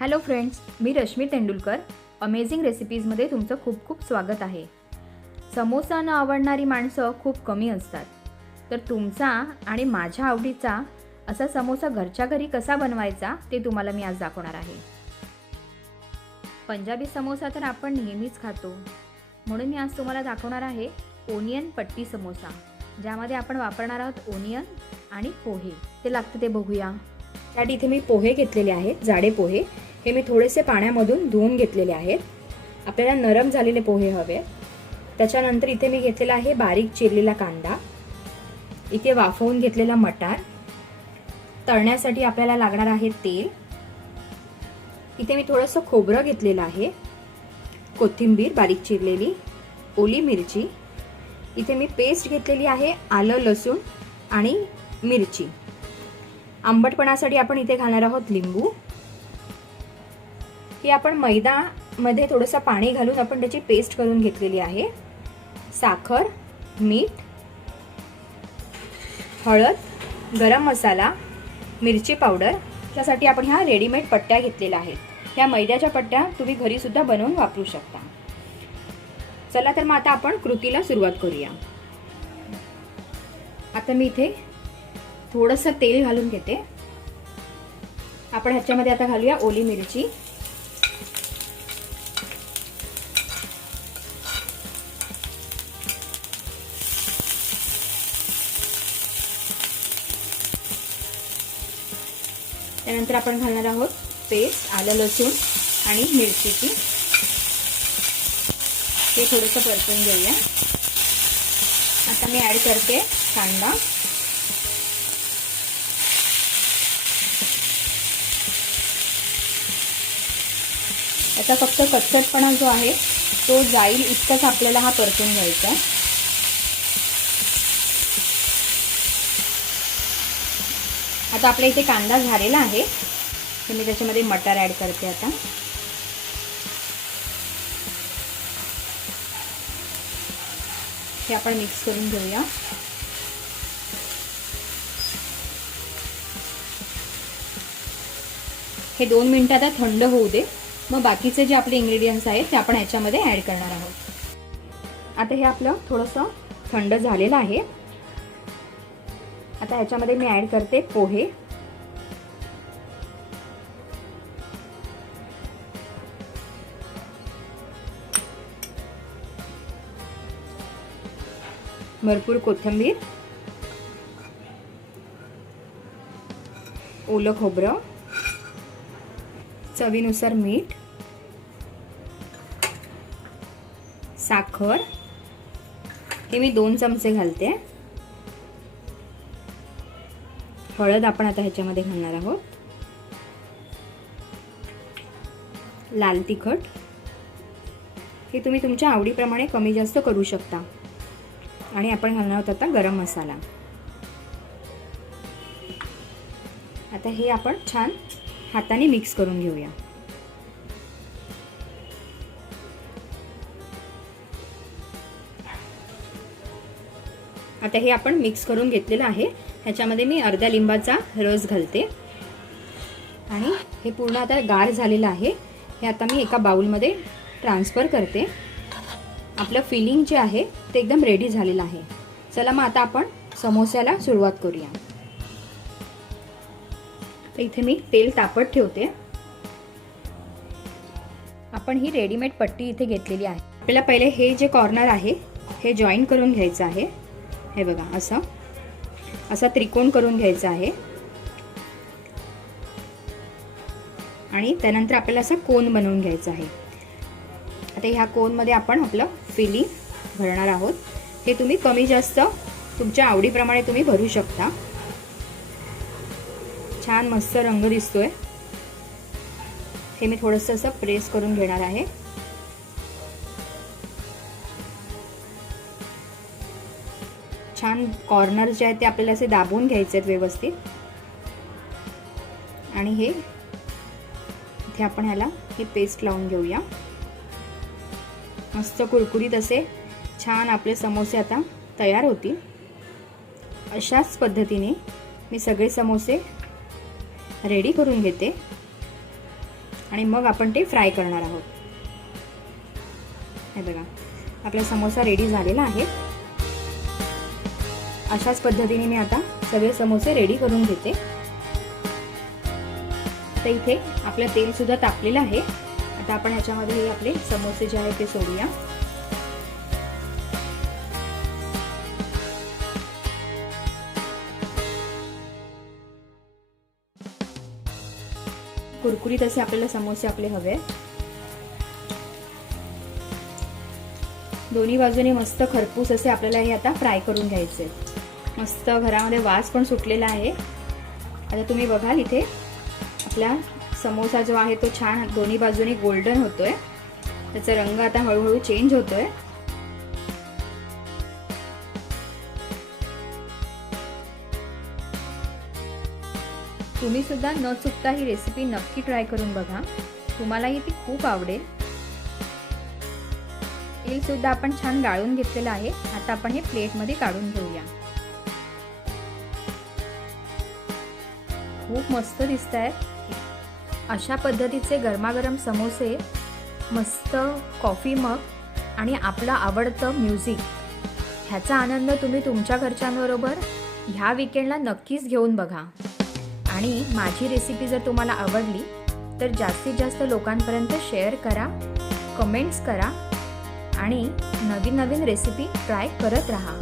Hello friends मी Rashmi Tendulkar. Amazing रेसिपीजमध्ये तुमचं खूप खूप स्वागत आहे. समोसा न आवडणारी माणसं खूप कमी असतात. तर तुमचा आणि माझ्या आवडीचा असा समोसा घरच्या घरी कसा बनवायचा ते तुम्हाला मी आज दाखवणार आहे. पंजाबी समोसा तर आपण नेहमीच खातो. म्हणून मी आज तुम्हाला दाखवणार आहे ओनियन पट्टी समोसा. ज्यामध्ये आपण वापरणार आहोत ओनियन आणि पोहे. ते लागतं ते बघूया. त्यासाठी इथे मी पोहे घेतलेले आहेत जाडे पोहे. हे मी थोडेसे पाण्यामधून धुवून घेतलेले आहेत. आपल्याला नरम झालेले पोहे हवे. त्याच्यानंतर इथे मी घेतलेला आहे बारीक चिरलेला कांदा. इथे वाफवून घेतलेला मटार. तळण्यासाठी आपल्याला लागणार आहे तेल. इथे मी थोडंसं खोबरं घेतलेलं आहे. कोथिंबीर बारीक चिरलेली. ओली मिरची. इथे मी पेस्ट घेतलेली आहे आलं लसूण आणि मिरची. आंबटपणासाठी आपण इथे घालणार आहोत लिंबू. ही आपण मैदामध्ये थोडंसं पाणी घालून आपण त्याची पेस्ट करून घेतलेली आहे. साखर मीठ हळद गरम मसाला मिरची पावडर. त्यासाठी आपण ह्या रेडीमेड पट्ट्या घेतलेल्या आहेत. ह्या मैद्याच्या पट्ट्या तुम्ही घरीसुद्धा बनवून वापरू शकता. चला तर मग आता आपण कृतीला सुरुवात करूया. आता मी इथे थोडंसं तेल घालून घेते. आपण ह्याच्यामध्ये आता घालूया ओली मिरची. त्यानंतर आपण घालणार आहोत पेस्ट आलं लसूण आणि मिरचीची. ते थोडंसं परतून घेऊया. आता मी ॲड करते कांदा. याचा फक्त कच्चटपणा जो आहे तो जाईल इतकंच आपल्याला हा परतून घ्यायचा आहे. आता आपल्या इथे कांदा झालेला आहे. तर मी त्याच्यामध्ये मटार ॲड करते आता. हे आपण मिक्स करून घेऊया. हे दोन मिनटं आता थंड होऊ दे. मग बाकीचे जे आपले इंग्रेडियंट्स आहेत ते आपण ह्याच्यामध्ये ॲड करणार आहोत. आता हे आपलं थोडंसं थंड झालेलं आहे. आता ह्याच्यामध्ये मी ॲड करते पोहे. भरपूर कोथिंबीर. ओलं खोबरं. चवीनुसार मीठ साखर. हे मी दोन चमचे घालते. हळद आपण आता ह्याच्यामध्ये घालणार आहोत. लाल तिखट. हे तुम्ही तुमच्या आवडीप्रमाणे कमी जास्त करू शकता. आणि आपण घालणार आहोत आता गरम मसाला. आता हे आपण छान हाताने मिक्स करून घेऊया. आता हे आपण मिक्स करून घेतलेलं आहे. ह्याच्यामध्ये मी अर्ध्या लिंबाचा रस घालते. आणि हे पूर्ण आता गार झालेलं आहे. हे आता मी एका बाउलमध्ये ट्रान्सफर करते. आपलं फिलिंग जे आहे ते एकदम रेडी झालेलं आहे. चला मग आता आपण समोस्याला सुरुवात करूया. तर इथे मी तेल तापत ठेवते. आपण ही रेडीमेड पट्टी इथे घेतलेली आहे. आपल्याला पहिले हे जे कॉर्नर आहे हे जॉईन करून घ्यायचं आहे. हे बघा असं. असा त्रिकोण करून घ्यायचा आहे. आणि त्यानंतर आपल्याला असा कोन बनवून घ्यायचा आहे. आता ह्या कोनमध्ये आपण आपलं फिलिंग भरणार आहोत. हे तुम्ही कमी जास्त तुमच्या आवडीप्रमाणे तुम्ही भरू शकता. छान मस्त रंग दिसतोय. हे मी थोडंसं असं प्रेस करून घेणार आहे. छान कॉर्नर जे आहेत ते आपल्याला असे दाबून घ्यायचे आहेत व्यवस्थित. आणि हे इथे आपण ह्याला हे पेस्ट लावून घेऊया. मस्त कुरकुरीत असे छान आपले समोसे आता तयार होतील. अशाच पद्धतीने मी सगळे समोसे रेडी करून घेते. आणि मग आपण ते फ्राय करणार आहोत. हे बघा आपला समोसा रेडी झालेला आहे. अशाच पद्धतीने मी आता सगळे समोसे रेडी करून घेते. तर इथे आपलं तेलसुद्धा तापलेलं आहे. आता आपण ह्याच्यामध्ये आपले समोसे जे आहेत ते सोडूया. कुरकुरीत असे आपल्याला समोसे आपले हवे दोन्ही बाजूने मस्त खरपूस असे आपल्याला हे आता फ्राय करून घ्यायचे मस्त घरामध्ये वास पण सुटलेला आहे. आता तुम्ही बघाल इथे आपला समोसा जो आहे तो छान दोन्ही बाजूने गोल्डन होतोय. त्याचा रंग आता हळूहळू चेंज होतोय. तुम्ही सुद्धा न चुकता ही रेसिपी नक्की ट्राय करून बघा. तुम्हालाही ती खूप आवडेल. तेलसुद्धा आपण छान गाळून घेतलेलं आहे. आता आपण हे प्लेटमध्ये काढून घेऊया. खूप मस्त दिसत आहेत अशा पद्धतीचे गरमागरम समोसे मस्त कॉफी मग आणि आपलं आवडतं म्युझिक ह्याचा आनंद तुम्ही तुमच्या घरच्यांबरोबर ह्या विकेंडला नक्कीच घेऊन बघा. आणि माझी रेसिपी जर तुम्हाला आवडली तर जास्तीत जास्त लोकांपर्यंत शेअर करा कमेंट्स करा आणि नवीन नवीन रेसिपी ट्राय करत राहा.